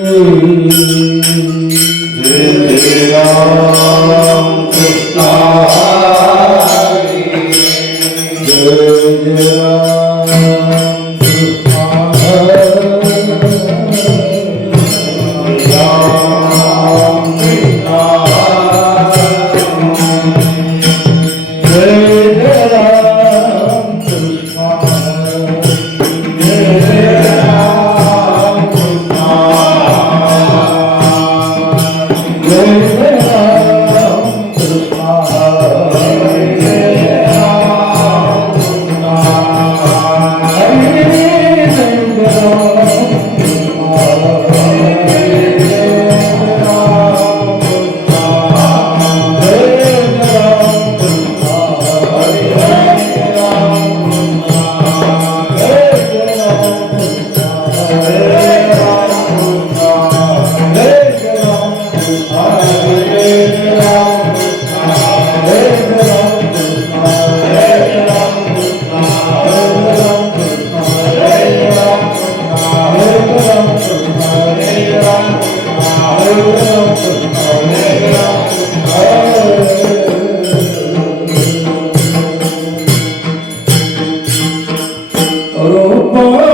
जय राम कृष्ण हरी जय राम कृष्ण हरी राम कृष्ण हरी जय राम कृष्ण हरी जय राम कृष्ण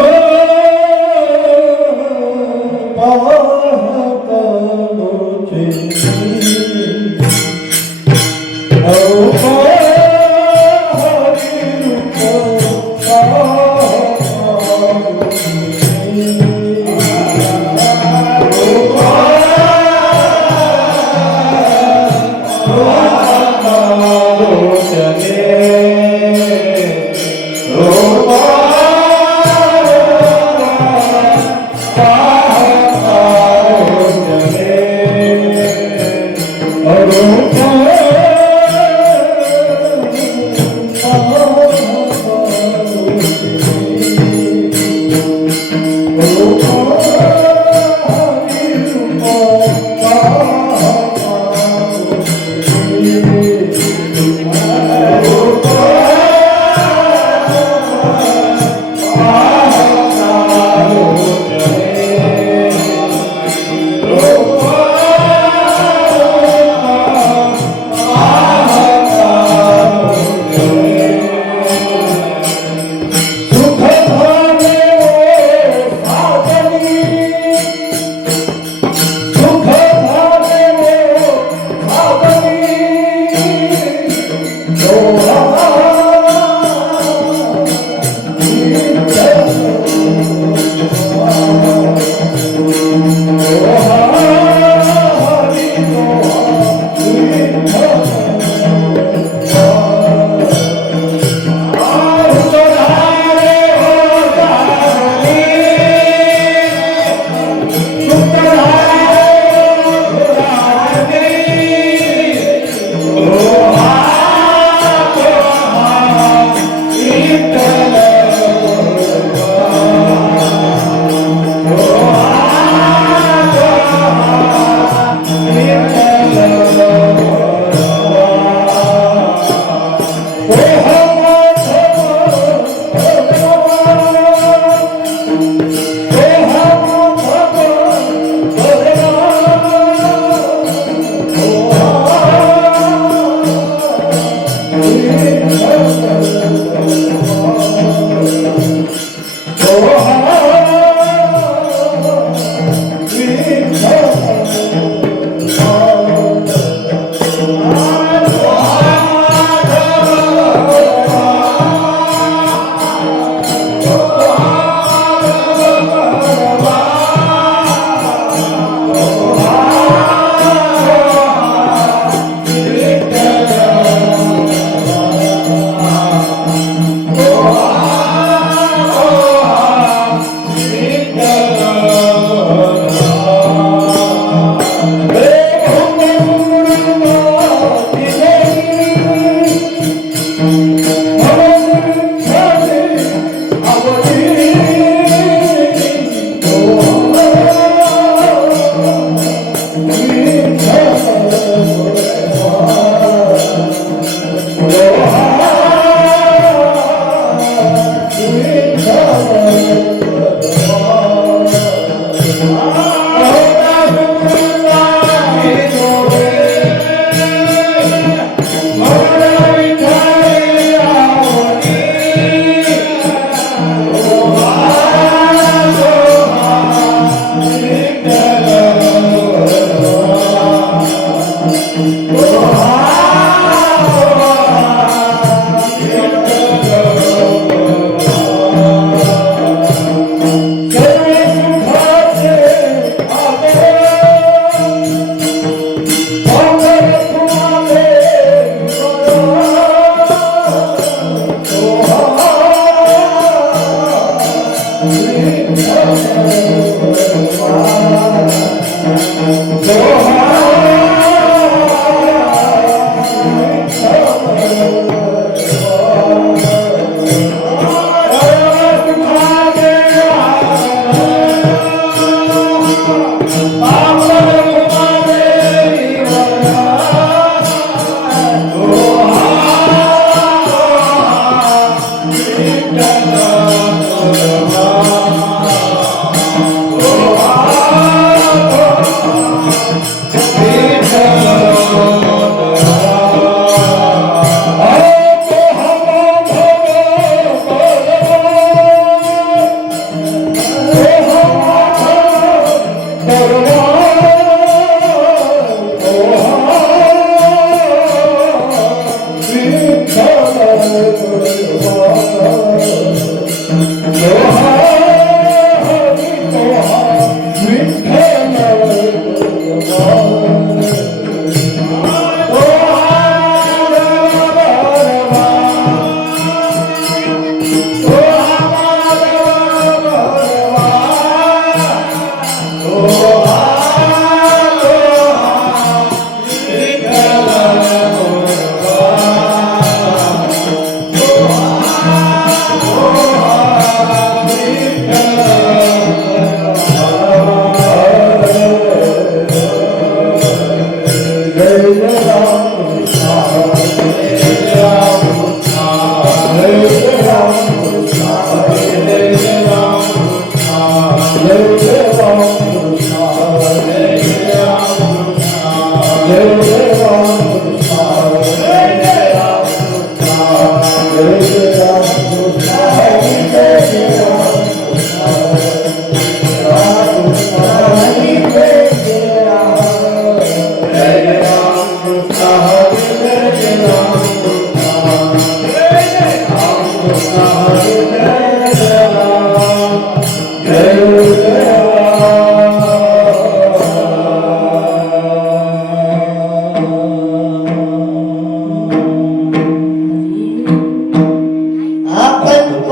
अकल्प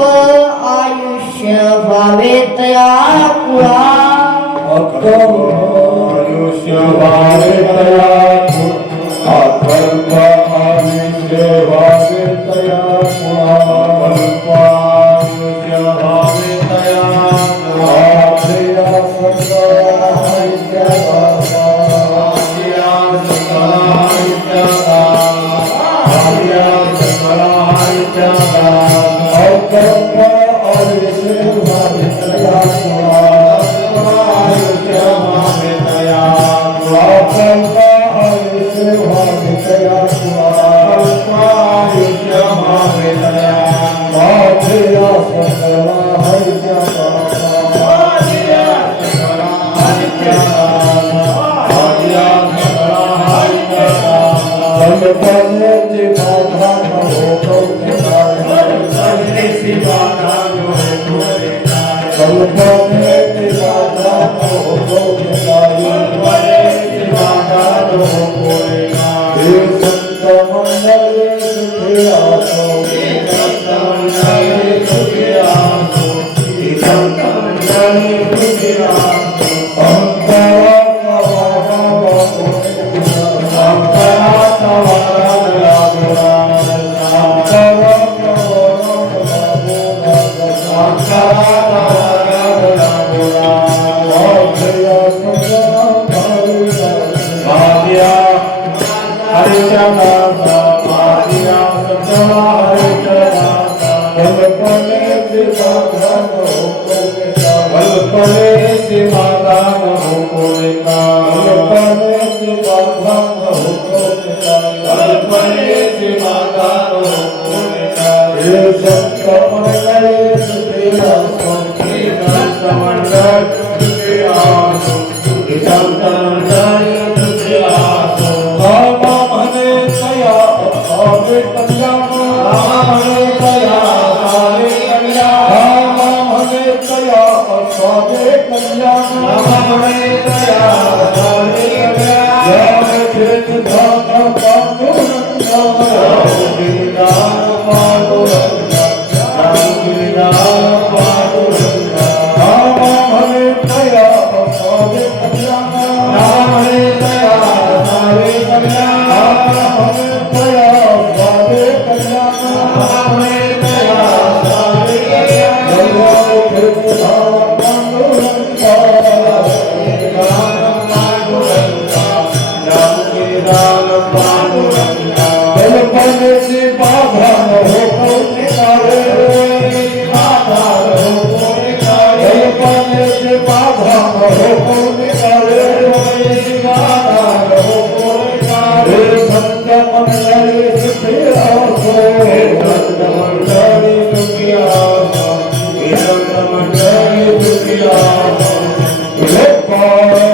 आयुष्य व्हावे तया कुळा आयुष्य वावे तया अकल्प आयुष्य वावे तया अकल्प आयुष्य वावे तया आश्रया Goodbye.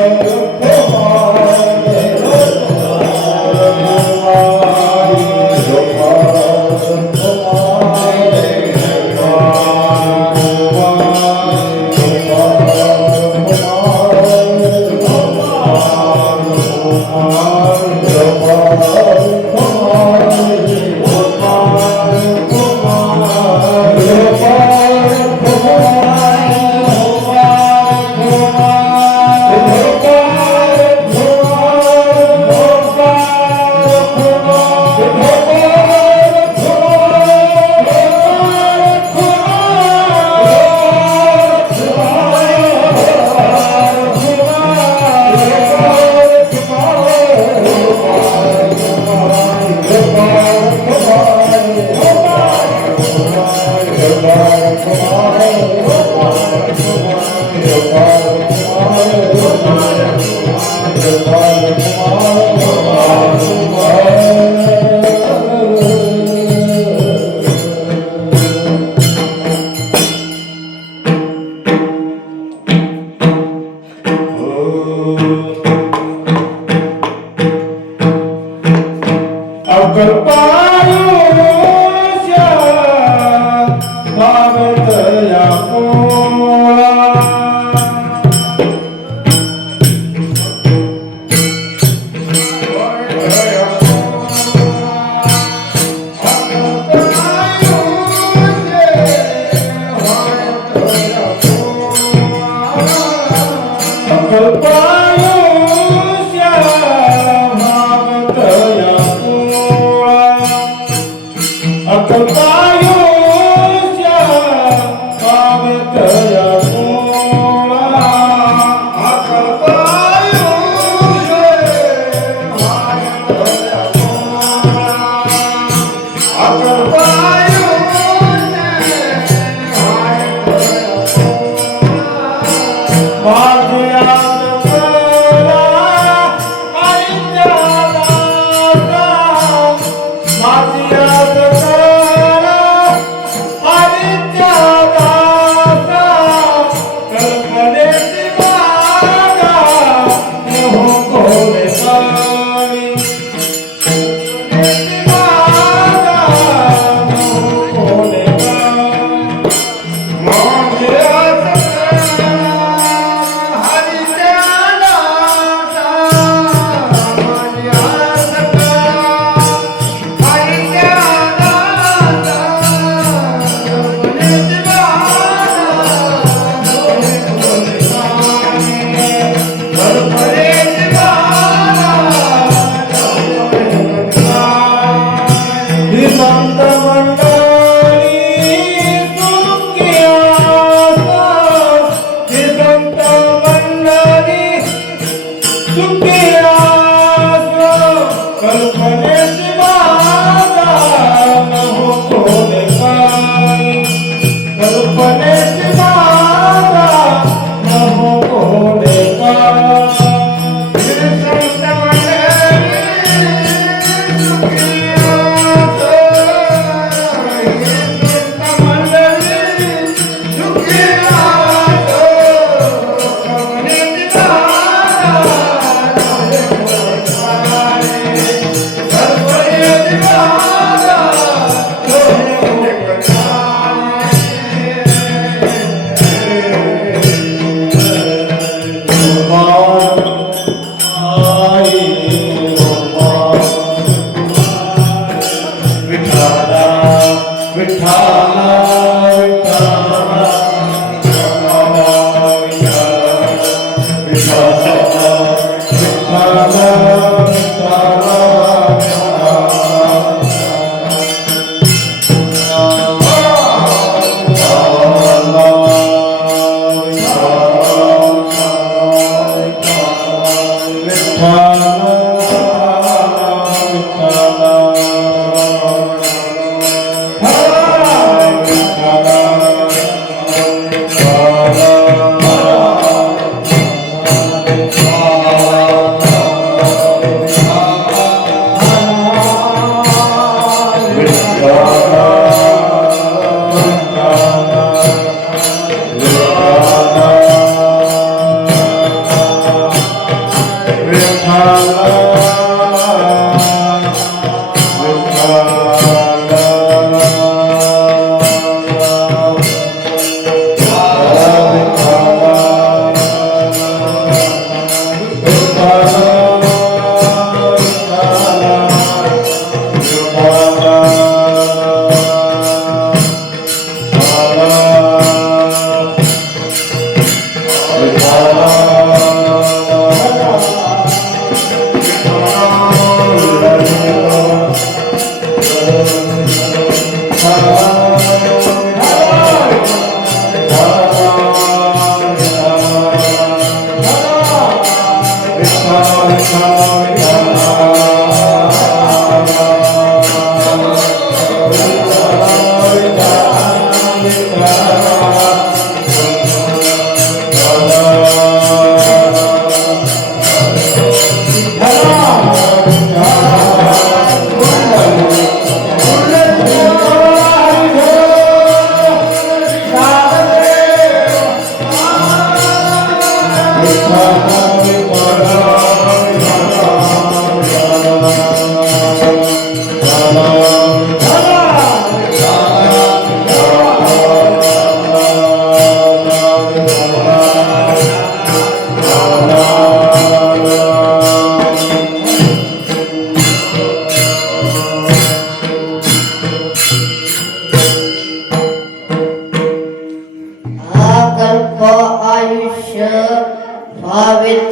गोपाल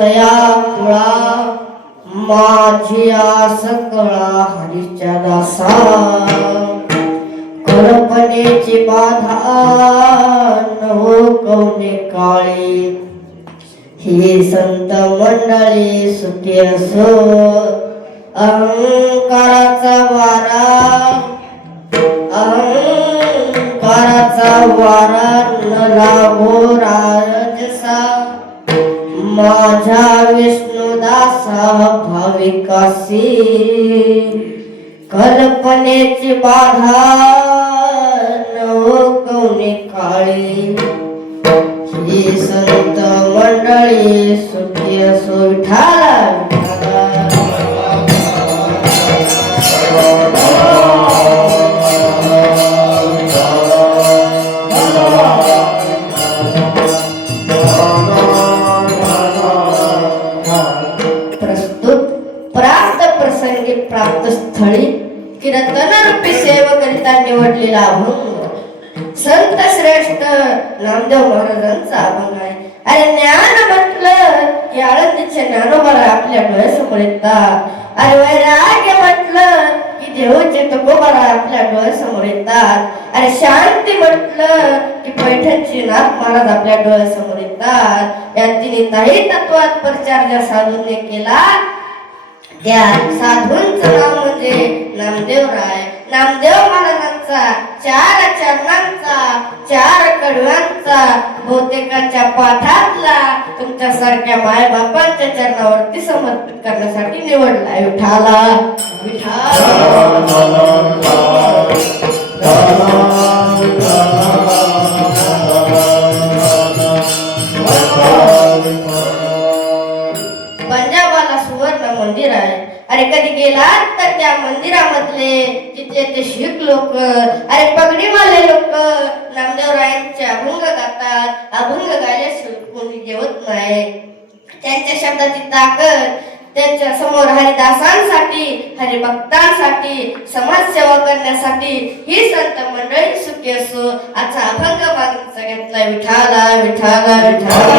तया कुळा माझी आस कळा हरीच्या दासा कल्पनेची बाधा नो कवने काळी ही संत मंडळी सुखी असो अहंकाराचा वारा न लागो राजसा माझ्या विष्णुदासा भाविकासी कल्पनेची बाधा नो कवने काळी ही संत मंडळी सुखी असो विठाला प्रस्तुत प्राप्त प्रसंगी प्राप्त स्थळी कीर्तनरूपी सेवकरिता निवडलेला अभंग संत श्रेष्ठ नामदेव महाराजांचा अभंग आहे. अरे ज्ञान म्हटलं की आळंदीचे ज्ञानोबा आपल्या डोळ्यासमोर येतात. अरे वैराग्य म्हटलं की देवाचे तुकोबारा आपल्या डोळ्यासमोर येतात. अरे शांती म्हटलं की पैठणचे नाथ महाराज आपल्या डोळ्यासमोर येतात. या तिन्ही तत्वात प्रचार ज्या साधूंनी केला त्या साधूंचं नाव म्हणजे नामदेवराय. नामदेव महाराजांचा 4 चरणांचा 4 कडव्यांचा बहुतेकांच्या पाठातला तुमच्यासारख्या मायबापांच्या चरणावरती समर्पित करण्यासाठी निवडला. विठाला पंजाबाला सुवर्ण मंदिर आहे. अरे कधी गेलात तर त्या मंदिरामधले तिथले ते शीख लोक अरे पगडीवाले लोक नामदेवरायांचे अभंग गातात. अभंग गायल्याशिवाय कोणी जेवत नाही. त्यांच्या शब्दाची ताकद त्यांच्या समोर हरिदासांसाठी हरिभक्तांसाठी समाजसेवा करण्यासाठी ही संत मंडळी सुखी असो. आजचा अभंग मागचा घेतला विठाला विठाला विठाला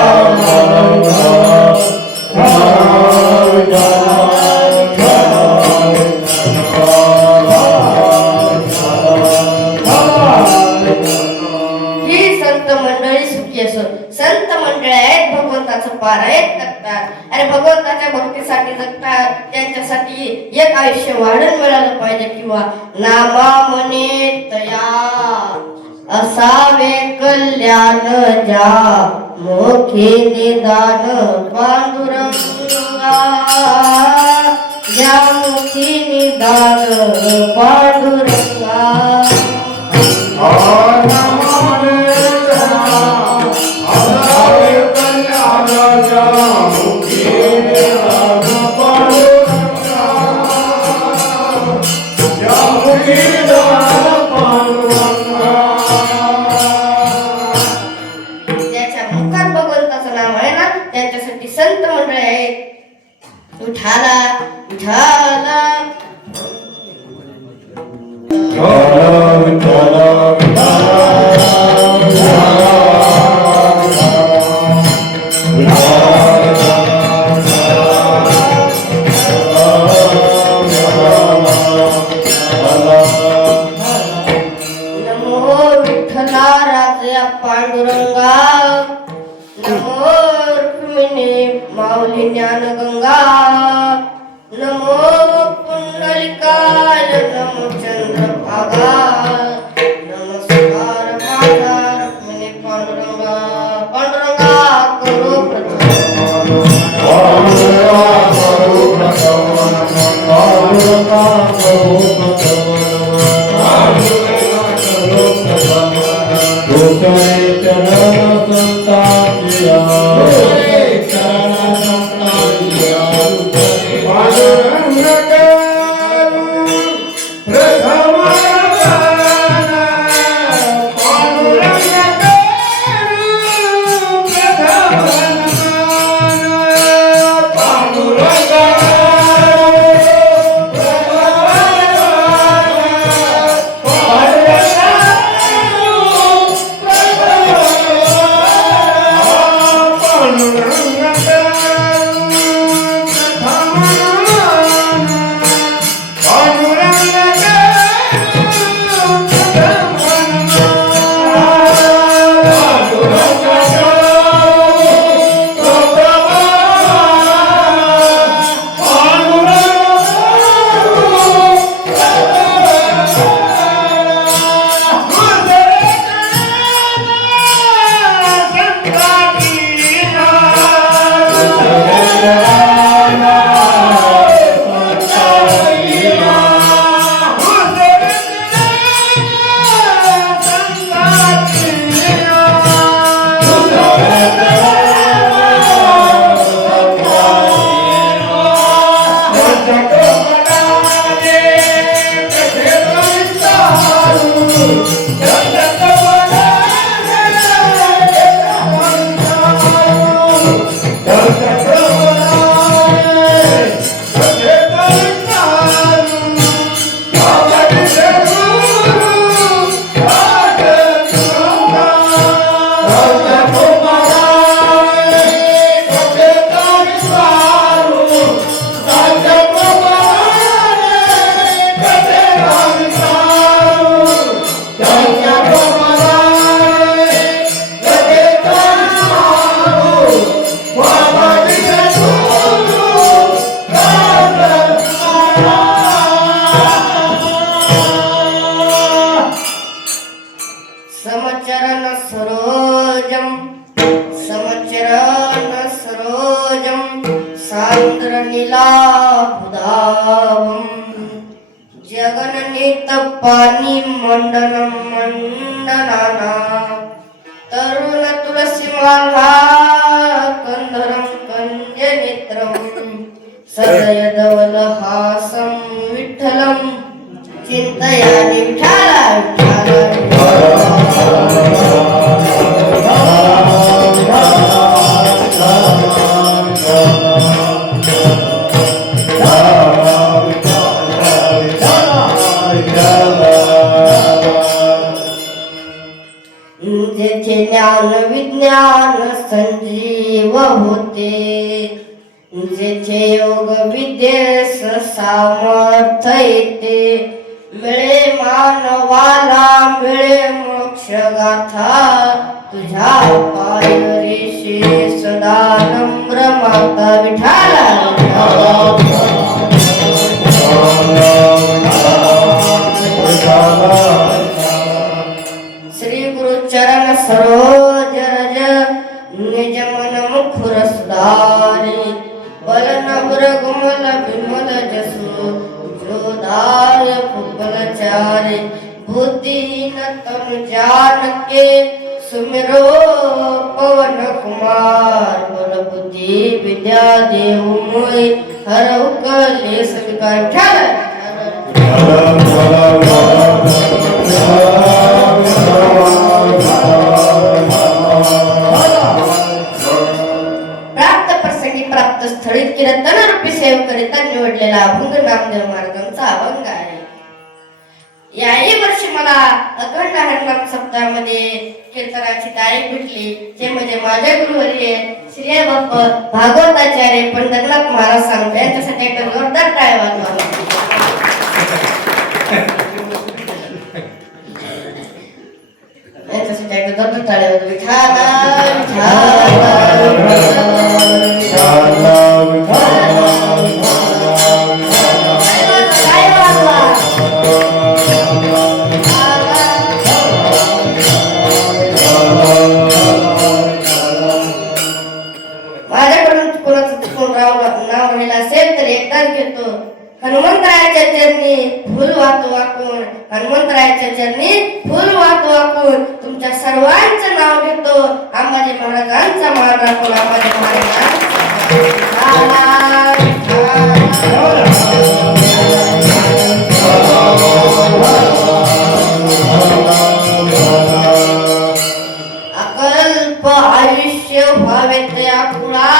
ही संत मंडळी सुखी असो. संत मंडळी आहेत भगवंताचं पारायण करतात. अरे भगवंताच्या भक्तीसाठी जगतात. त्यांच्यासाठी एक आयुष्य वाढून मिळालं पाहिजे किंवा नामा मने तया असावे कल्याण जा मोखे निदान पांडुरंगा या मोखे निदान पांडुरंगा त्यांच्यासाठी संत मंडळ आहेत. विठाला विठाला नमो विठ्ठला राजा पांडुरंगा नमो माऊली ज्ञान गंगा नमो पुंडलिकाय नमो चंद्रभागा नमस्कार माझा रुक्मिणी पांडुरंगा पांडुरंगा करो इंद्रनीलाभुधावम् जगन्नीतपानि मण्डनं मण्डनाना तरुण तुलसीमाला कंधरं कंजनेत्रं सदयधवलहासं विठ्ठलं चिन्तयामि विठ्ठला जेथे ज्ञान विज्ञान संजीव होते जेथे योग विद्येस सामर्थ्य येते मिळे मानवाला मिळे मोक्ष गाथा तुझ्या पायरीशी सदा नम्र माता विठाला श्री गुरु चरण सरोज रज निज मन मुखुर सुधारी बल नम्र गुमल विमल जसु जोदाय कुबल चारे बुद्धिहीन तनु जान के सुमिरो पवन कुमार बल बुद्धि विद्या देव मोहि हरउ कलेश विकार ठाल प्राप्त प्रसंगी प्राप्त स्थळीत कीर्तन रूपी सेवकरिता निवडलेला अभंग नामदेव महाराजांचा अभंग आहे. याही वर्षी मला अखंड हरिनाम सप्ताहामध्ये कीर्तनाची तारीख भेटली ते म्हणजे माझ्या गुरुवर्य श्री बाप भागवताचार्य पंढरनाथ महाराज सांगतो यांच्यासाठी एक जोरदार टाळ्या वाजवा. यांच्यासाठी एक जोरदार टाळ्या वाजवा. विठाला माझ्याकडून कोणाचं चुकून नाव राहिलं असेल तर एकदाच घेतो. हनुमंतरायाच्या चरणी फुल वाहतो वाकून हनुमंतरायाच्या चरणी फुल वाहतो वाकून तुमच्या सर्वांचं नाव घेतो. अंबाजी महाराजांचा मान राखून अंबाजी अकल्प आयुष्य व्हावेत आकुळा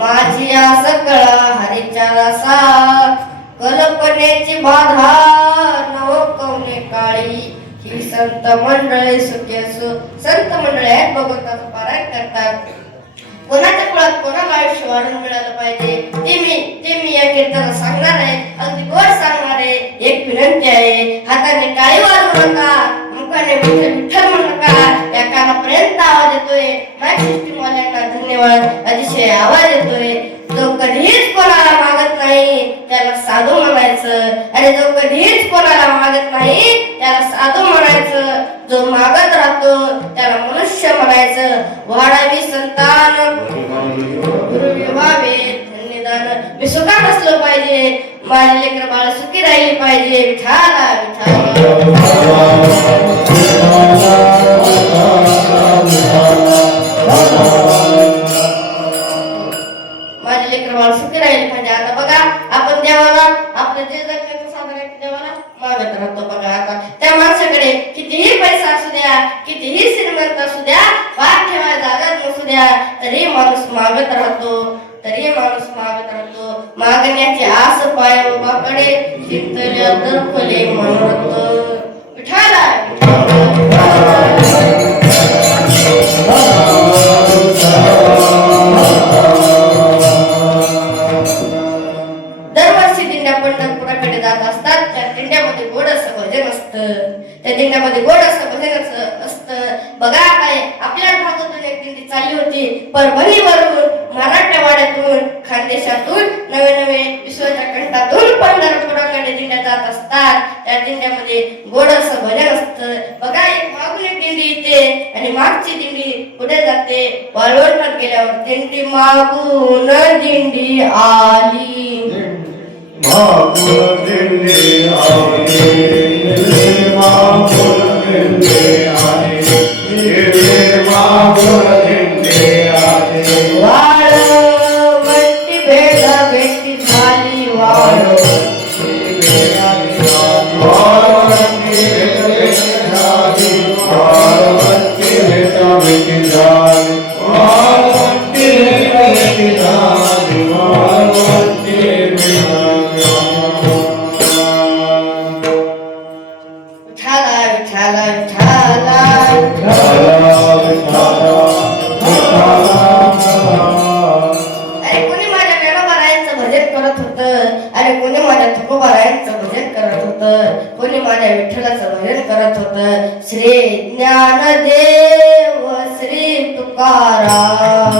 माझी आस कळा हरीच्या रसा कल्पनेची बाधा नव कवने काळी ही संत मंडळी संत मंडळी आहेत भगवंताचं पारायण करतात. कोणाच्या कुळात कोणाला आयुष्य वाढून मिळालं पाहिजे ते मी या कीर्तनात सांगणार आहे. अगदी गोड सांगणार आहे. एक विनंती आहे, हाताने टाळी वाजवू नका, मुखाने विठ्ठल विठ्ठल म्हणू नका. या कानापर्यंत आवाज येतोय. माय सिस्टीमवाल्यांना धन्यवाद. अतिशय आवाज येतोय. जो कधीच कोणाला मागत नाही त्याला साधू म्हणायचं. आणि जो कधीच कोणाला मागत नाही त्याला साधू म्हणायचं. जो मागत राहतो त्याला मनुष्य म्हणायचं. वाढावी संतान गुरु व्हावे धन्यदान. मी सुखात असलो पाहिजे. माझे लेकर बाळ सुखी राहिली पाहिजे. विठाला विठाला माझे लेकर बाळ सुखी राहिले पाहिजे. आता बघा आपण देवाला आपलं जे जगण्याचं साधन आहे देवाला मागत राहतो. बघा आता त्या माणसाकडे कितीही पैसा असू द्या कितीही श्रीमंत असू द्या पाठ ठेवायला जागा नसू द्या तरी माणूस मागत राहतो. मागण्याची आस पाय उभाकडे चिंतल्या दरफले मनोरथ विठाला दरवर्षी दिंड्या पंढरपुराकडे जात असतात. त्या दिंड्यामध्ये गोड असं भजन असतं. बघा काय आपल्या भागातून एक दिंडी चालली होती. परभणीवरून मराठवाड्यातून खानदेशातून नवे विश्वाच्या कंठातून पंढरपुराकडे दिंड्या जात असतात. त्या दिंड्यामध्ये गोड असं भजन असतं. बघा एक मागून एक दिंडी येते आणि मागची दिंडी पुढे जाते. वाळवंटात गेल्यावर दिंडी मागून दिंडी आली. मागून दिंडी आली, मागून दिंडी आली, मागून दिंडी आली. वाळवंटी भेगा भेटी झाली. वाळवंटी भेगा भेटी झाली, वाळवंटी भेगा भेटी झाली, वाळवंटी भेगा भेटी झाली, वाळवंटी भेगा. विठाला विठाला अरे कोणी माझ्या वेणोबारायांचं भजन करत होतं. अरे कोणी माझ्या तुकोबारायांचं भजन करत होतं. कोणी माझ्या विठ्ठलाचं भजन करत होतं. श्री ज्ञानदेव श्री तुकाराम,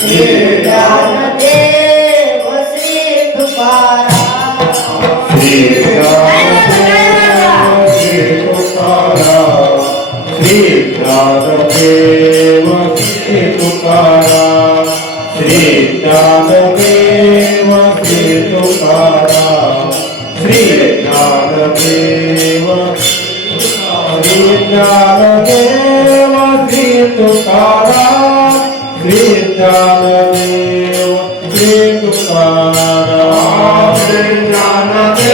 श्री ज्ञानदेव श्री तुकाराम, श्री ज्ञानदेव श्री तुकाराम, श्री ज्ञानदेव श्री तुकाराम, श्री ज्ञानदेव, श्री ज्ञानदेव श्री तुकाराम, श्री ज्ञानदेव श्री तुकाराम, श्री ज्ञानदेव श्री तुकाराम, श्री ज्ञानदेव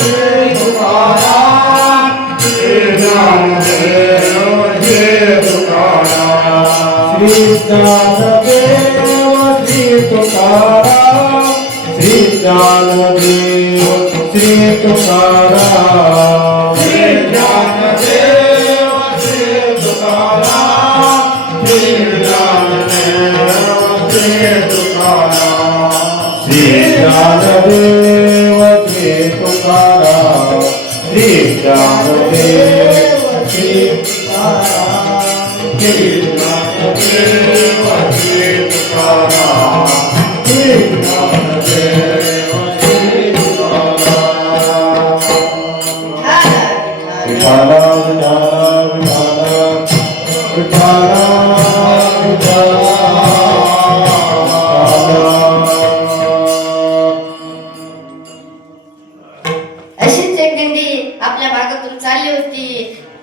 श्री तुकाराम, श्री ज्ञानदेव श्री तुकाराम, श्री ज्ञानदेव श्री तुकाराम, श्री ज्ञानदेव श्री तुकाराम, श्री ज्ञानदेव श्री तुकाराम, श्री ज्ञानदेव श्री तुकाराम, श्री ज्ञानदेव श्री तुकाराम, श्री ज्ञानदेव श्री तुकाराम, श्री ज्ञानदेव श्री तुकाराम. विठाला विठाला विठाला विठाला. अशीच एक दिंडी आपल्या भागातून चालली होती.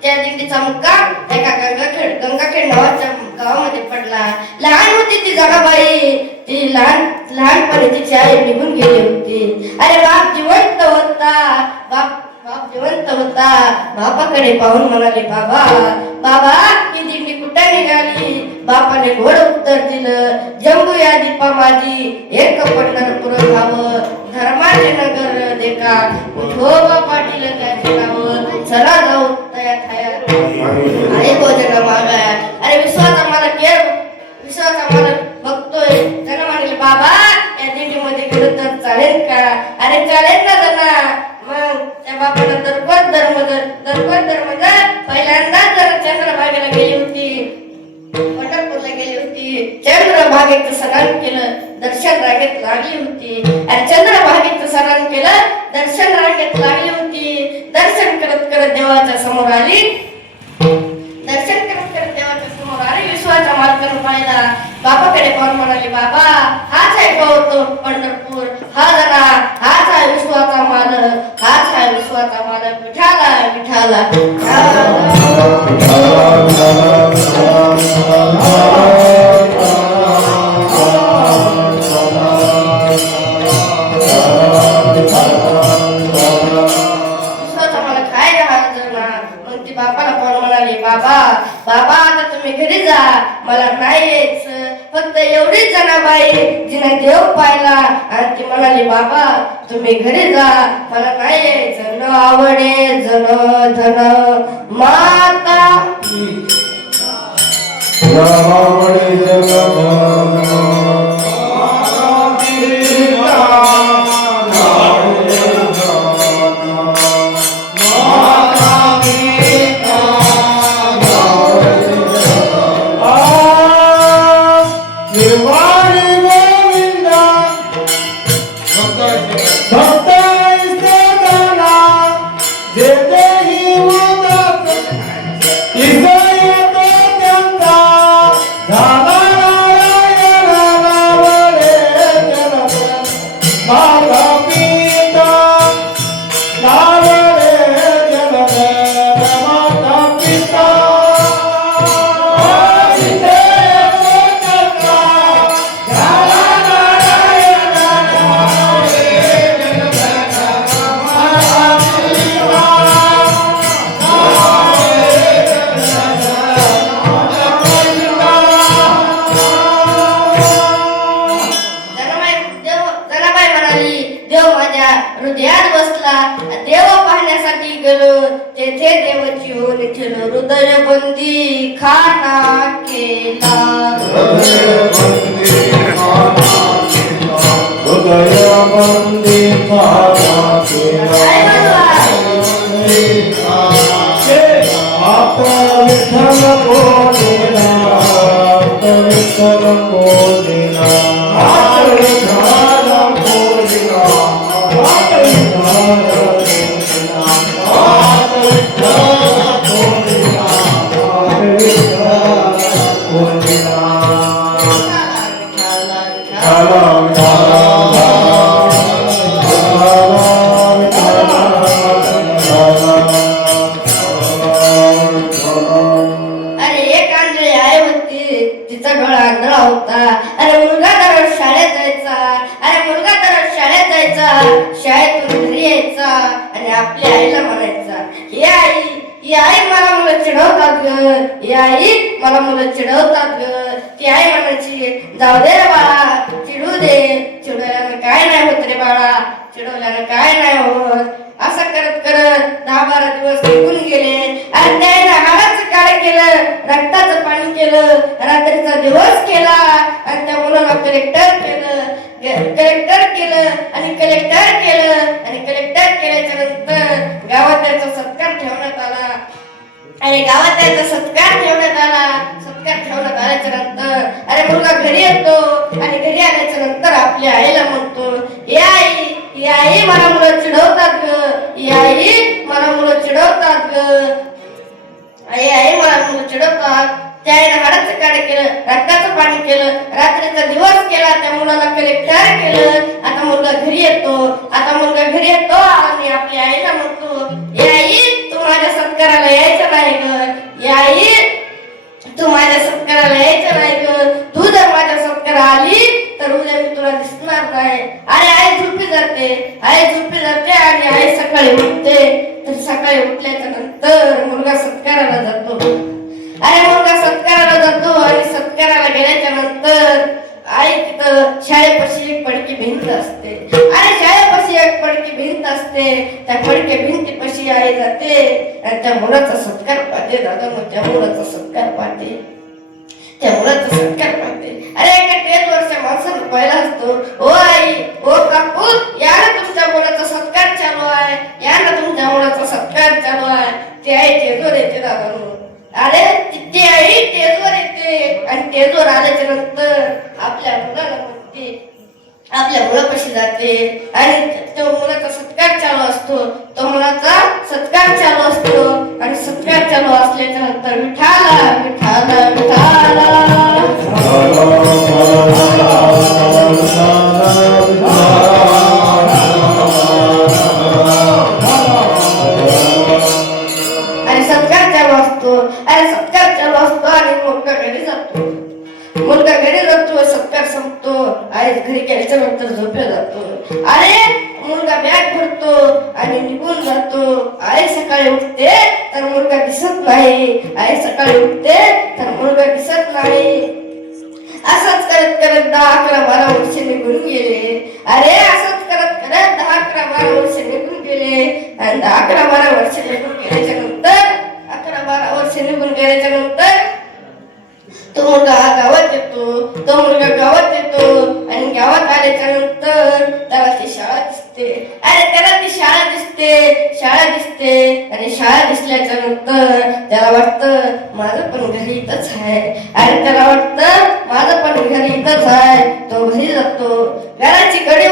त्या दिंडीचा मुक्काम एका गंगाखेड नावाच्या गावामध्ये पडला. लहान होती ती जगाबाई. ती लहानपणी तिची आई निघून गेली होती. अरे बाप जिवंत होता. बाप जिवंत होता. बापाकडे पाहून म्हणाले, बाबा बाबा ही दिंडी कुठे निघाली. बापाने गोड उत्तर दिलं, जंबू या दीपा माझी एक पंढरपूर भाव, धर्माचे नगर देखा विठोबा पाटील त्याचे नाव, चला जाऊ तया थाया आहे भोजना मागाया. अरे विश्वाचा मला केर, विश्वाचा मला बघतोय. त्यानं म्हणले, बाबा या दिंडीमध्ये गेलो तर चालेल का. अरे चालेल ना त्यांना. मग त्या बापानं दरपद धर्म पहिल्यांदा जर चंद्रभागेला गेली होती, पंढरपूरला गेली होती. चंद्रभागेचं स्नान केलं, दर्शन रांगेत लागली होती. आणि चंद्रभागेचं स्नान केलं, दर्शन रांगेत लागली होती. दर्शन करत करत देवाच्या समोर आली. दर्शन करत करत देवाच्या समोर आली. विश्वाचा मालकानं पाहिला. बापाकडे पाहून म्हणाले, बाबा हाच आहे तो पंढरपूर. हा जरा हाच आहे विश्वाचा मालक. हाच आहे विश्वाचा मालक. विठाला विठाला विश्वाचा मालक काय राहत ना. मग ती बापाला पाहून म्हणाली, बाबा बाबा आता तुम्ही घरी जा, मला नाही यायचं. फक्त एवढीच जनाबाई जिने देव पाहिला आणि ती म्हणाली, बाबा तुम्ही घरी जा, मला नाही यायचं. न आवडे जन धन माता, न आवडे जन धन Israel माता पिता लाडले जगत माता पिता जनाबाई म्हणाली, देव माझ्या हृदयात बसला. देव पाहण्यासाठी गेलो, तेथे देवाची होऊन केलो. हृदय बंदी खाना केला. हृदय बंदी खाना काय केला. म्हणला? आता विठ्ठल बोलिला, आता विठ्ठल बोलिला, आता विठ्ठल बोलिला, आता विठ्ठल बोलिला, आता विठ्ठल बोलिला, आता विठ्ठल बोलिला. अरे एक आंधळी आई होती, तिचा डोळा आंधळा होता. अरे मुलगा दररोज शाळेत जायचा. अरे मुलगा दररोज शाळेत जायचा, शाळेतून घरी यायचा आणि आपल्या आईला म्हणायचा, ही आई मला मुलं चिडवतात ग, ही आई मला मुलं चिडवतात ग. ती आई म्हणायची, जाऊ दे रे बाळा, चिडू दे, चिडवल्यानं काय नाही होत रे बाळा, चिडवल्यानं काय नाही होत. असं करत करत 10-12 दिवस निघून गेले आणि त्याने हाडाचं काळे केलं, रक्ताचं पाणी केलं, रात्रीचा दिवस केला आणि त्या मुलाला कलेक्टर केलं आणि कलेक्टर केल्याच्या नंतर गावात त्याचा सत्कार ठेवण्यात आला. आणि गावात त्याचा सत्कार ठेवण्यात आल्याच्या नंतर अरे मुलगा घरी येतो आणि घरी आल्याच्या नंतर आपल्या आईला म्हणतो, ही आई मला मुलं चिडवतात ग, ही आई मला मुलं चिडवतात ग, आई मला मुलं चिडवतात. त्याने हाडाचं काळे केलं, रक्ताचं पाणी केलं, रात्रीचा दिवस केला, त्या मुलाला कलेक्टर केलं. आता मुलगा घरी येतो आणि आपल्या आईला म्हणतो, आई तू माझ्या सत्काराला यायचं नाही ग, आई तू माझ्या सत्काराला यायचं नाही ग, तू जर माझ्या सत्कारा आली तर उद्या मी तुला दिसणार नाही. अरे आई झोपी जाते आणि आई सकाळी उठते. तर सकाळी उठल्याच्या नंतर मुलगा सत्काराला जातो. अरे मुलगा सत्काराला जातो आणि सत्काराला गेल्याच्या नंतर आई तिथं शाळेपाशी एक पडकी भिंत असते. त्या पडकी भिंतीपाशी आई जाते आणि त्या मुलाचा सत्कार पाहते. दादा मग त्या मुलाचा सत्कार पाहते. अरे एका 13 वर्षाच्या माणसानं पहिला असतो, ओ आई, ओ काकू, या ना तुमच्या मुलाचा सत्कार चालू आहे, ती आई तेजवर येते दादा. अरे ती आई तेजवर येते आणि तेजवर आल्याच्या नंतर आपल्या मुलाला म्हणते, आपल्या मुलापाशी जाते आणि तो मुलाचा सत्कार चालू असतो. आणि सत्कार चालू असल्याच्या नंतर विठाला विठाला विठाला आणि सत्कार चालू असतो आणि मुलगा घरी जातो. सत्कार संपतो, आई घरी गेल्याच्या नंतर झोपला जातो. अरे मुलगा बॅग भरतो आणि निघून जातो. आई सकाळी उठते तर मुलगा दिसत नाही. असंच करत करत 10-11-12 वर्ष निघून गेले. आणि 10-11-12 वर्ष निघून गेल्याच्या नंतर तो मुलगा गावात येतो आणि गावात आल्याच्या नंतर त्याला ती शाळा दिसते. आणि शाळा दिसल्याच्या नंतर त्याला वाटतं माझं पण घरी इथंच आहे. तो घरी जातो, घराची कडी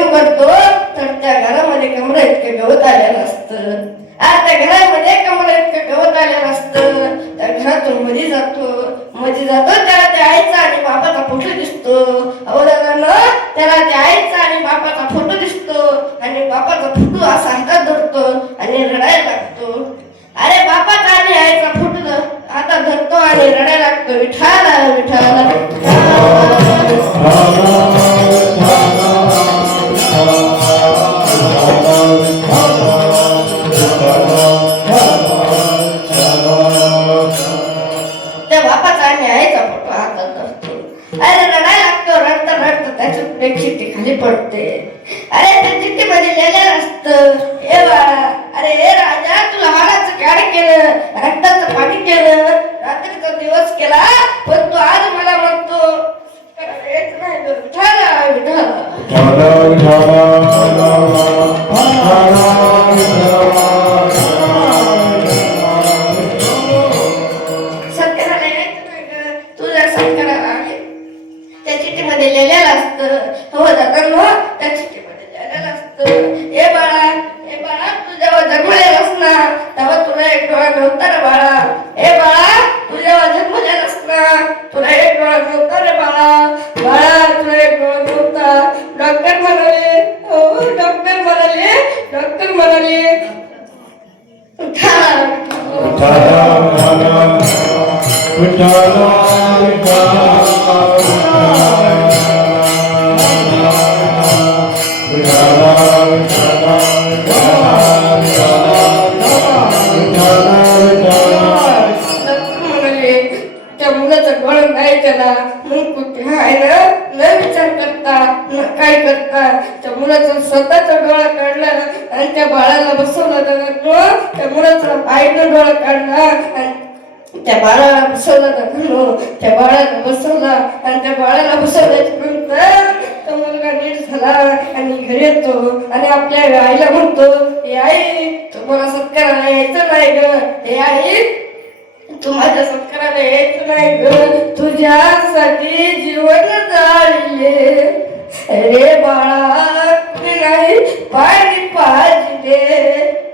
उघडतो तर त्या घरामध्ये कमरा इतकं गवत आलेलं असतं. त्या घरामध्ये कमरा इतकं गवत आलेलं असतं. त्या घरातून मध्ये जातो त्याला त्या आईचा आणि बाबाचा फोटो दिसतो. त्याला त्या एक चिठ्ठी खाली पडते. अरे त्या चिठ्ठीमध्ये लिहिलेलं असतं, हे बाळा, अरे हे राजा, तुला हाडाचं काढ केलं, रक्ताचं पाणी केलं, रात्रीचा दिवस केला, पण तू आज मला म्हणतो हेच नाही ग, विठाला विठाला. सत्काराला यायचं नाही ग, तुझ्या सत्काराला आहे. त्या चिठ्ठीमध्ये लिहिलेलं असतं, हो दादा, त्या चिठ्ठीमध्ये लिहिलेलं असतं, हे बाळा, तू जेव्हा जन्मलेलास ना तेव्हा तुला एक डोळा नव्हता रे बाळा. हे बाळा, तू जेव्हा जन्मलेलास ना तुला एक डोळा नव्हता रे बाळा. बाळा, तुला एक डोळा नव्हता. डॉक्टर म्हणाले, हो डॉक्टर म्हणाले त्या मुलाचं डोळं नाही, त्याला मग कुठे आहे ना, न विचार करता न काय करता त्या मुलाचं स्वतःचा डोळा काढला आणि त्या बाळाला बसवला. त्या मुलाचा आईनं डोळा काढला आणि त्या बाळाला बसवला. त्या बाळाला बसवला आणि त्या बाळाला बसवल्याच्या नंतर तो मुलगा नीट झाला आणि घरी येतो आणि आपल्या आईला म्हणतो, हे आई, तुम्हाला सत्काराला यायचं नाही ग. हे आई, तू माझ्या सत्काराला यायचं नाही ग, तुझ्यासाठी जीवन जाळले रे बाळा, कुणी नाही पाणी पाजले,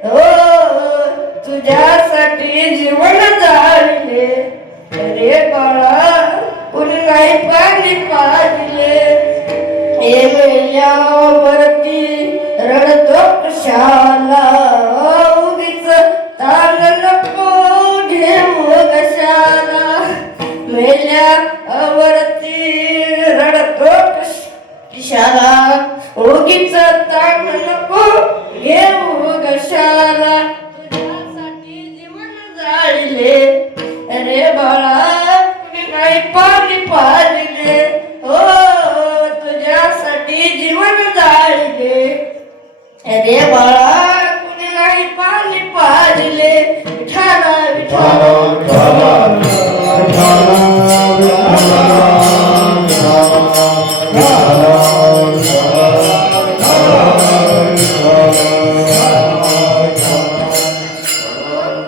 हो तुझ्यासाठी जीवन जाळले रे बाळा, कुणी नाही पाणी पाजले. हे मेल्यावरती रडतो कशाला, उगीच ताण नको घेऊ कशाला. मेल्यावरती रडतो कशाला, उगीच ताण नको घेऊ कशाला. तुझ्यासाठी जीवन जाळले रे बाळा, कुणी नाही पाणी पाजले, हो तुझ्यासाठी जीवन जाळले रे बाळा, कुणी नाही पाणी पाजले. विठाला विठाला.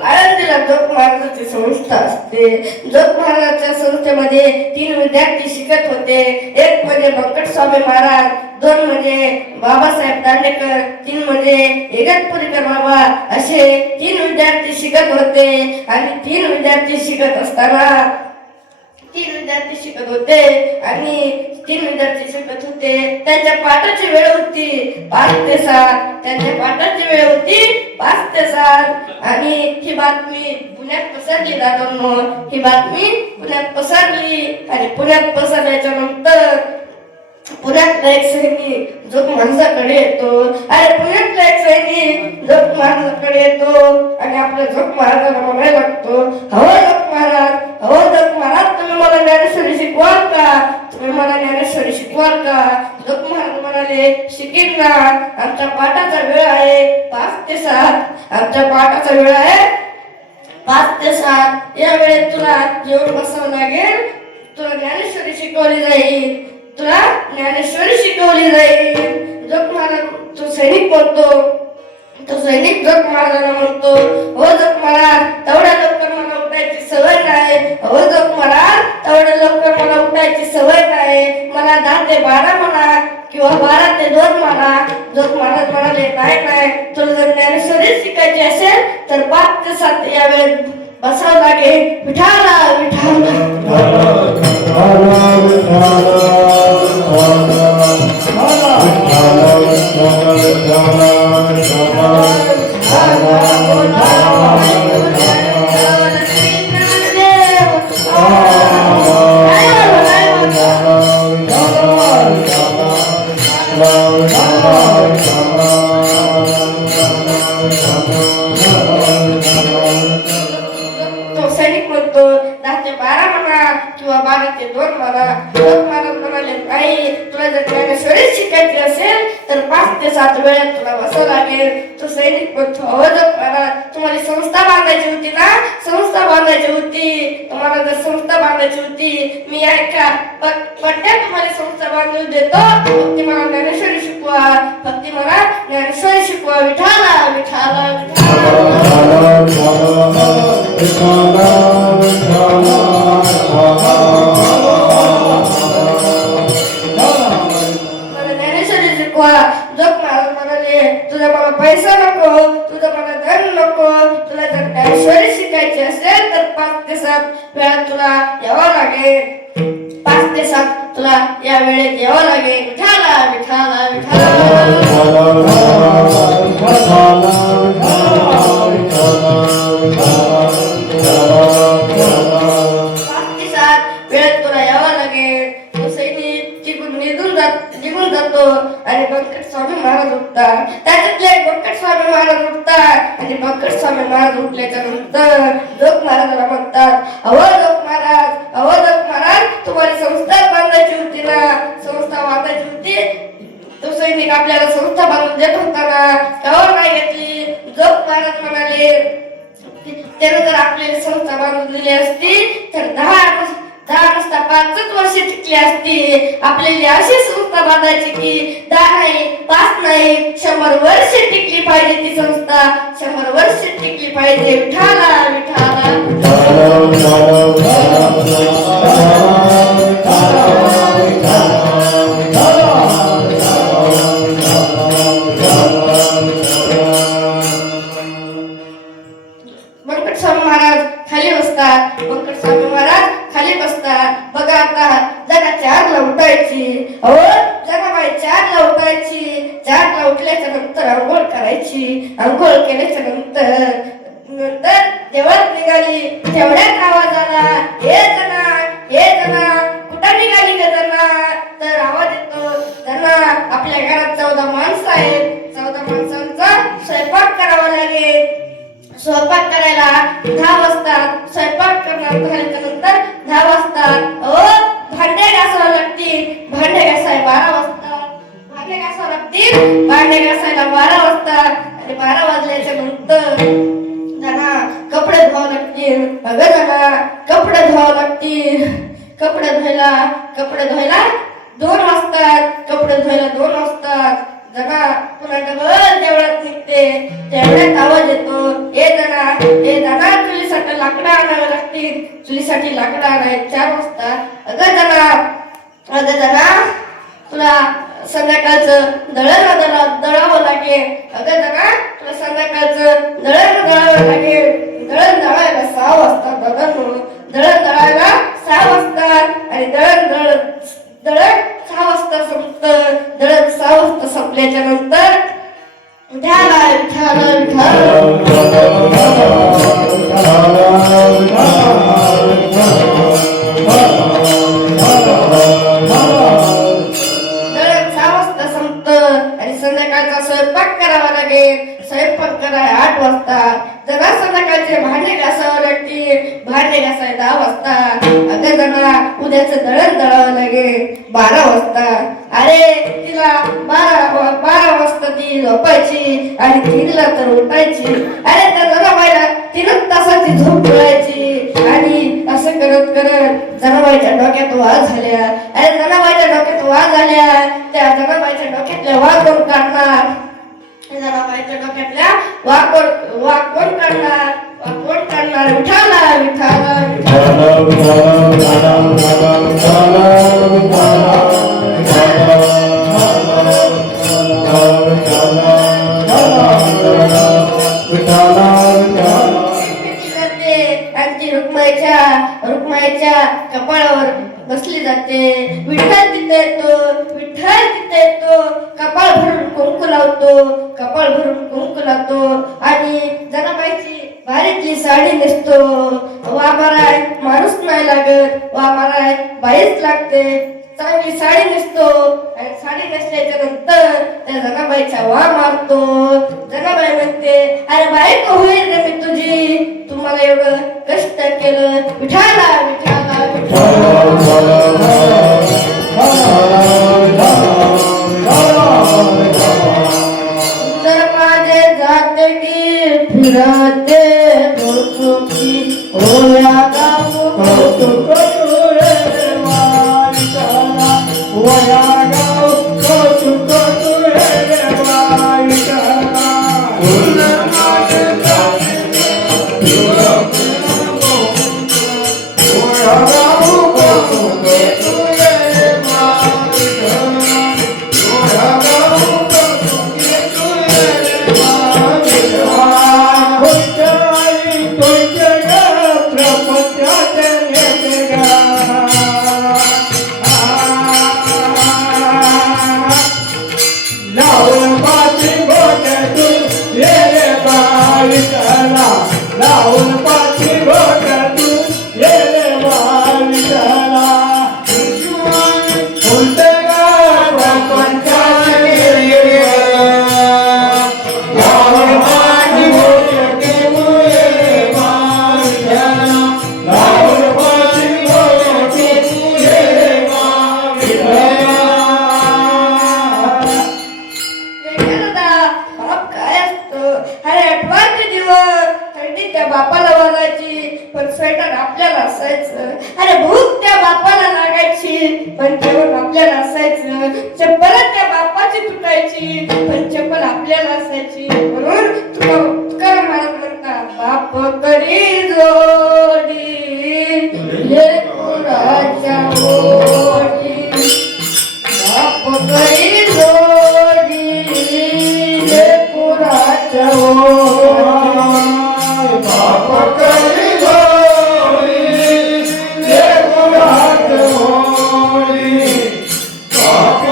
आळंदीला जोग महाराजांची संस्था असते. जोग महाराजांच्या संस्थेमध्ये 3 विद्यार्थी शिकत होते. एक म्हणजे व्यंकटस्वामी महाराज, 2 म्हणजे बाबासाहेब दांडेकर, 3 म्हणजे इगतपुरीकर बाबा, असे 3 विद्यार्थी शिकत होते. आणि 3 विद्यार्थी शिकत असताना 3 विद्यार्थी शिकत होते आणि 3 विद्यार्थी शिकत होते. त्यांच्या पाठाची वेळ होती 5 ते 7. त्यांच्या पाठाची वेळ होती 5 ते 7. आणि ही बातमी पुण्यात पसरली दादांनो. ही बातमी पुण्यात पसरली आणि पुण्यात पसरल्याच्या नंतर पुण्यातला एक सैनिक जोग महाराजांकडे येतो. अरे पुण्यातला एक सैनिक जोग महाराजांकडे येतो आणि आपल्या जोग महाराजांना म्हणायला लागतो, हो जोग महाराज, हो जोग महाराज, तुम्ही मला ज्ञानेश्वरी शिकवाल का? तुम्ही मला ज्ञानेश्वरी शिकवाल का? जोग महाराज म्हणाले, शिकेन ना, आमच्या पाठाचा वेळ आहे 5 ते 7. आमच्या पाठाचा वेळ आहे 5 ते 7. या वेळेत तुला जेवण बसावं लागेल, तुला ज्ञानेश्वरी शिकवली जाईल, तुला ज्ञानेश्वरी शिकवली जाईल. जोग महाराज, तो सैनिक बोलतो, तो सैनिक जोग महाराजांना म्हणतो, हो जोग महाराज, तेवढ्या लवकर मला उठायची सवय नाही. हो जोग महाराज, तेवढ्या लवकर मला उठायची सवय नाही. मला 10 ते 12 म्हणा किंवा 12 ते 2 म्हणा. जोग महाराज म्हणाले, नाही, तुला जर ज्ञानेश्वरी शिकायची असेल तर 5 ते 7 या वेळेत बसावं लागेल. विठाला विठाला. तो सैनिक म्हणतो 10 ते 12 म्हणा किंवा 12 ते 2 म्हणा. जोग महाराज म्हणाले, नाही, तुला जर ज्ञानेश्वरी असेल तर 5 ते 7 वेळेत तुला बसावं लागेल. तो सैनिक म्हणतो, अहो जग महाराज, तुम्हाला संस्था बांधायची होती ना, संस्था बांधायची होती. तुम्हाला जर संस्था बांधायची होती, मी ऐका पट्ट्या तुम्हाला संस्था बांधून देतो. फक्त मला ज्ञानेश्वरी शिकवा, फक्त मला ज्ञानेश्वरी शिकवा. विठाला विठाला ज्ञानेश्वरी शिकवा. जग महाराज म्हणाले, तुझा मला पैसा नको, तुझा मला धन नको, तुला जर ज्ञानेश्वरी शिकायची असेल तर 5 ते 7 वेळा तुला यावं लागेल. 5 ते 7 तुला या वेळेत यावं लागेल. विठाला विठाला वेळेत तुला यावं लागेल. तो सैनिक निघून जातो आणि बंकट स्वामी महाराज उठतात. त्याच्यातले बंकट स्वामी महाराज उठतात आणि बंकट स्वामी महाराज उठल्याच्या नंतर जोग महाराजाला म्हणतात, अहो जोग महाराज, अहो जोग महाराज, तुम्हाला संस्था बांधायची होती ना, संस्था बांधायची होती. तो सैनिक आपल्याला संस्था बांधून देत होता ना, कावर नाही घेतली. जोग महाराज म्हणाले, त्यानं जर आपल्याला संस्था बांधून दिली असती तर 10 नसता 5च वर्ष टिकली असती. आपल्याला अशी संस्था बांधायची की 10 नाही, 5 नाही, 100 वर्ष टिकली पाहिजे. ती संस्था 100 वर्ष टिकली पाहिजे. विठाला विठाला बंकट स्वामी महाराज खाली बसतात. बंकट स्वामी महाराज खाली बसतात. बघा आता जगा 4ला उठायची. अहो जगाबाई 4ला उठायची. 4ला उठल्याच्या नंतर आंघोळ करायची. आंघोळ केल्याच्या नंतर देवळात निघाली. तेवढ्यात आवाज आला, हे जना, हे जना, कुठं निघाली ग जना? तर आवाज येतो, जना आपल्या घरात 14 माणसं आहेत. 14 माणसांचा स्वयंपाक करावा लागेल. स्वयंपाक करायला 10 वाजतात. स्वयंपाक करणार झाल्याच्या नंतर 10 वाजतात. भांडे घासावं लागतील. भांडे घासायला 12 वाजतात. भांडे घासावं लागतील. भांडे घासायला 12 वाजतात. आणि 12 वाजल्याच्या नंतर त्यांना कपडे धुवावं लागतील. अगं त्यांना कपडे धुवावं लागतील. कपडे धुवायला 2 वाजतात. कपडे धुवायला 2 वाजतात. जना पुन्हा डबल देवळात निघते. तेवढ्यात आवाज येतो, हे जना चुलीसाठी लाकडं आणावं लागतील. चुलीसाठी लाकडं आणायला 4 वाजता. अगं जना तुला संध्याकाळचं दळावं लागेल. अगं जना तुला संध्याकाळचं दळावं लागेल. दळण दळायला 6 वाजता. दळण दळायला 6 वाजतात. आणि दळण 6 वाजता संपतं. दळण 6 वाजता संपल्याच्या नंतर विठाला विठाला दळण 6 वाजता संपतं. आणि संध्याकाळचा स्वयंपाक करावा लागेल. स्वयंपाक करायला 8 वाजता. जरा संध्याकाळचे भांडे घासावं लागतील. भांडे घासायला 10 वाजता. अगं जरा उद्याचं दळण दळावं लागेल 12 वाजता. अरे तिला 12 वाजता ती झोपायची आणि 3ला तर उठायची. अरे त्या जनाबाईला 3 तासाची झोप मिळायची. आणि असं करत करत जनाबाईच्या डोक्यात वाद झाल्या. अरे जनाबाईच्या डोक्यात वाद झाल्या. त्या जनाबाईच्या डोक्यातल्या वाद कोण काढणार? जनाबाईच्या डोक्यातल्या वाद कोण काढणार? विठाला विठाला आणि रुक्माईच्या कपाळावर बसली जाते. विठ्ठल तिथे येतो. कपाळ भरून कुंकू लावतो. आणि जनाबाईची भारीतली साडी नेसतो. वा माराय माणूस नाही लागत. वा माराय बाईच लागते. चांगली साडी नेसतो. आणि साडी नेसल्याच्या नंतर त्या जनाबाईचा वा मारतो. जनाबाई म्हणते, अरे बाई का होईल रे मी तुझी, तुम्हाला एवढं कष्ट केलं. विठाला विठाला विठाला बापाची तुटायची पण चप्पल आपल्याला असायची. म्हणून तुकाराम महाराज म्हणतात बाप करी जोडी लेकराच्या ओढी. बाप करी जोडी लेकराच्या ओढी. बाप करी जोडी लेकराच्या ओढी. बाप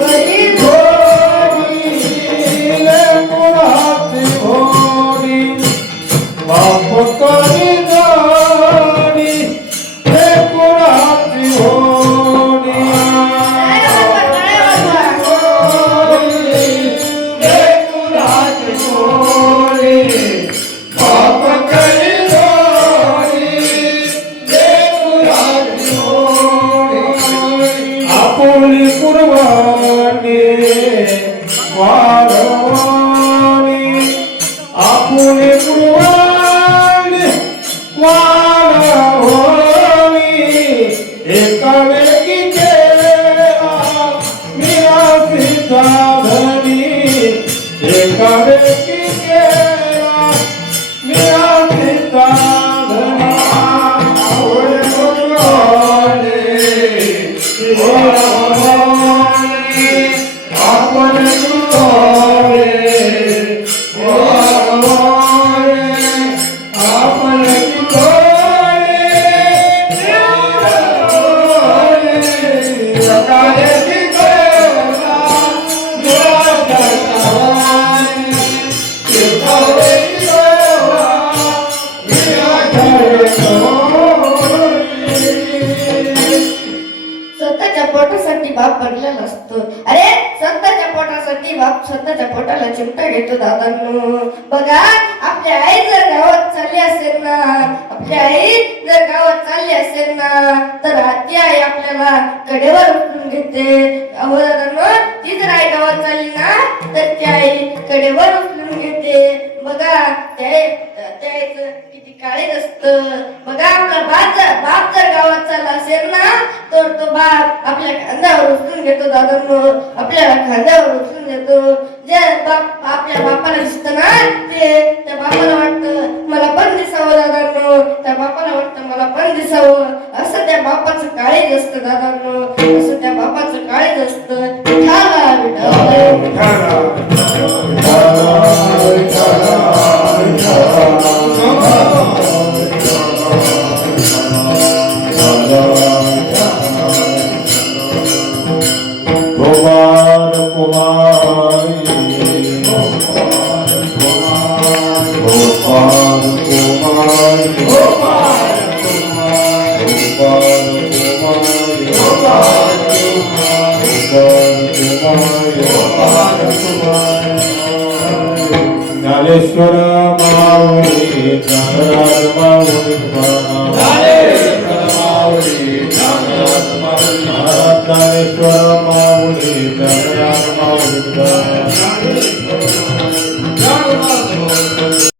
करी जोडी लेकराच्या ओढी. बाप करी जोडी लेकराची ओढी. बाप करी जोडी लेकराची ओढी. आपुली कुर्बानी वाढवानी. आपुली कुर्बानी वाढवानी. एकावेळी केला मिरासीचा धनी. एकावेळी केला मिरासीचा धनी. आपुली कुर्बानी वाढवानी. आपुली कुर्बानी वाढवानी. आपुली कुर्बानी सकाळची केला मिरासीचा धनी. एकावेळी केला मिरासीचा धनी. स्वतःच्या पोटासाठी बाप बनलेला असतो. अरे स्वतःच्या पोटासाठी बाप स्वतःच्या पोटाला चिमटा घेतो दादांनो. बघा आपली आई जर गावात चालली असेल ना, आपली आई जर गावात चालली असेल ना, तर ती आई आपल्याला कडेवर उचलून घेते. अहो दादांनो, ती जर आई गावात चालली ना, तर ती आई कडेवर उचलून घेते. बघा त्याचं किती काळीज असतं. बघा आपला बाप जर गावात चालला असेल ना, तर तो बाप आपल्या खांद्यावर उचलून घेतो दादांनो. आपल्याला खांद्यावर उचलून घेतो. जे बाप आपल्या बापाला दिसतं ना, ते त्या बापाला वाटतं मला पण दिसावं दादांनो. त्या बापाला वाटतं मला पण दिसावं. असं त्या बापाचं काळीज असतं दादांनो. असं त्या बापाचं काळीज असतं. विठाला गोपाल कुमारी गोपाल कुमारी गोपाल कुमारी गोपाल कुमारी गोपाल कुमारी गोपाल कुमारी गोपाल कुमारी. ज्ञानेश्वर माऊली ज्ञानराज माऊली